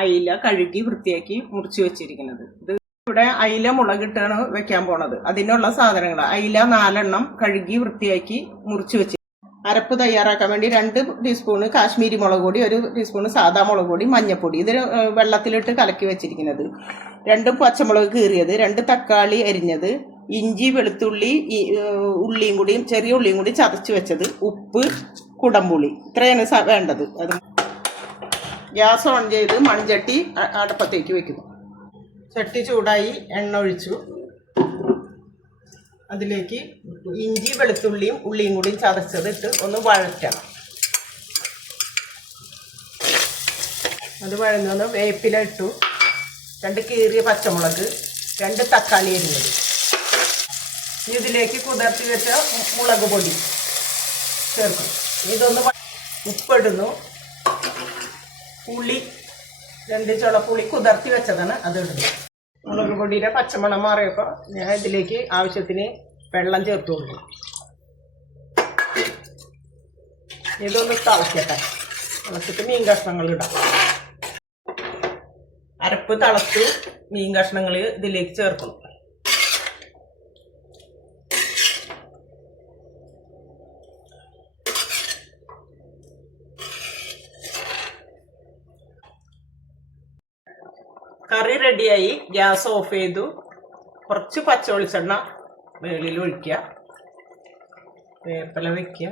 അയില കഴുകി വൃത്തിയാക്കി മുറിച്ച് വെച്ചിരിക്കുന്നത്. ഇത് ഇവിടെ അയില മുളകിട്ടാണ് വെക്കാൻ പോണത്. അതിനുള്ള സാധനങ്ങൾ. അയില നാലെണ്ണം കഴുകി വൃത്തിയാക്കി മുറിച്ച് വെച്ച് അരപ്പ് തയ്യാറാക്കാൻ വേണ്ടി രണ്ട് ടീസ്പൂണ് കാശ്മീരി മുളക് പൊടി ഒരു ടീസ്പൂണ് സാദാ മുളക് പൊടി മഞ്ഞപ്പൊടി. ഇത് വെള്ളത്തിലിട്ട് കലക്കി വെച്ചിരിക്കുന്നത്. രണ്ട് പച്ചമുളക് കീറിയത് രണ്ട് തക്കാളി അരിഞ്ഞത് ഇഞ്ചി വെളുത്തുള്ളി ഉള്ളിയും കൂടിയും ചെറിയ ഉള്ളിയും കൂടി ചതച്ച് വെച്ചത് ഉപ്പ് കുടംപുളി. ഇത്രയാണ് വേണ്ടത്. അത് ഗ്യാസ് ഓൺ ചെയ്ത് മൺചട്ടി അടുപ്പത്തേക്ക് വെക്കുന്നു. ചട്ടി ചൂടായി എണ്ണ ഒഴിച്ചു. അതിലേക്ക് ഇഞ്ചി വെളുത്തുള്ളിയും ഉള്ളിയും കൂടിയും ചതച്ചത് ഇട്ട് ഒന്ന് വഴറ്റണം. അത് വഴങ്ങുന്ന വേപ്പില ഇട്ടു. രണ്ട് കീറിയ പച്ചമുളക് രണ്ട് തക്കാളി അരിഞ്ഞത് ഇതിലേക്ക് കുതിർത്തി വെച്ച മുളക് പൊടി ചേർക്കും. ഇതൊന്ന് ഉപ്പിടുന്നു. പുളി രണ്ട് ചുള പുളി കുതിർത്തി വെച്ചതാണ് അത് ഇടുന്നത്. മുളക് പൊടിയുടെ പച്ചമണം മാറിയപ്പോൾ ഞാൻ ഇതിലേക്ക് ആവശ്യത്തിന് വെള്ളം ചേർത്ത് കൊടുക്കും. ഇതൊന്ന് തിളക്കട്ടെ. തിളച്ചിട്ട് മീൻ കഷ്ണങ്ങൾ ഇടാം. അരപ്പ് തിളച്ചു മീൻ കഷ്ണങ്ങൾ ഇതിലേക്ക് ചേർക്കണം കറി റെഡിയായി. ഗ്യാസ് ഓഫ് ചെയ്തു. കുറച്ച് പച്ച വെളിച്ചെണ്ണ മേളിൽ ഒഴിക്കുക. വേപ്പില വെക്കുക.